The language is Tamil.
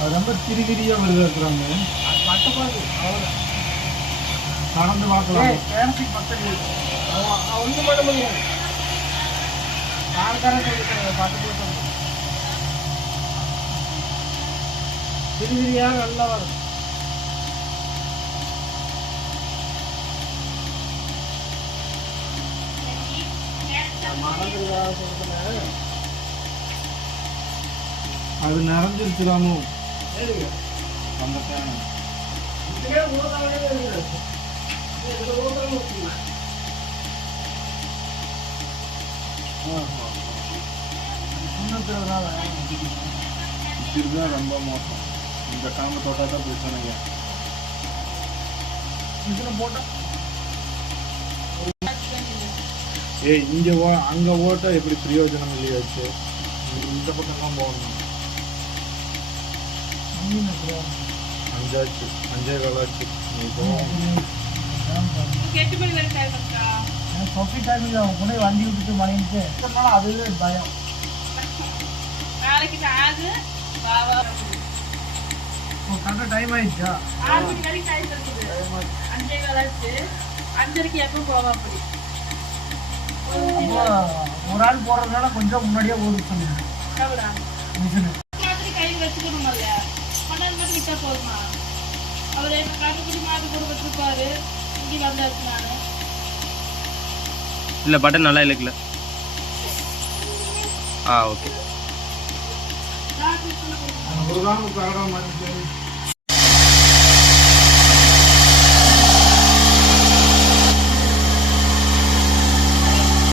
அது ரொம்ப திரிதிரியா வருது இருக்கிறாங்க. அது மட்டும் பாரு அவ்வளோதான். நடந்து பார்க்கலாம். கேனத்துக்கு பக்கம் அவன் ஒன்றும் பண்ண முடியாது. காரக்காரன் சொல்லிட்டு பார்த்து போட்டு திரிதிரியாக நல்லா வரும். அது நிறைஞ்சிருச்சுதாமோ அந்த ஃபேன். இதுதான் ரொம்ப மோசம். இந்த காம்பை தொட்டால் தான் பிரச்சனைங்க. போட்டா ஏய் இங்கே அங்கே ஓட்டால் எப்படி பிரயோஜனம் இல்லையாச்சு. இந்த பக்கம் தான் போகணும். அஞ்சாச்சு 5:15 நீ போகணும். காஃபி டைமில் அவன் கூட வண்டி விட்டுட்டு மணிக்கு அதுவே பயம். கரெக்டாக டைம் ஆயிடுச்சா? 5:30 எப்போ போவா அப்படி ஒரு ஆள் போடுறதுனால கொஞ்சம் முன்னாடியே ஓடி சொன்னீங்க மிஷினு மாதிரி கை வச்சுக்கணும்ல. 12 மணி விட்டா போதுமா? அவர் காட்டுக்குடி மாட்டு கூட வச்சிருப்பாரு. இங்கே வந்தாச்சு நான் இல்லை பட்டன் நல்லா இழுக்கல. ஓகே ஒரு காலம் மாதிரி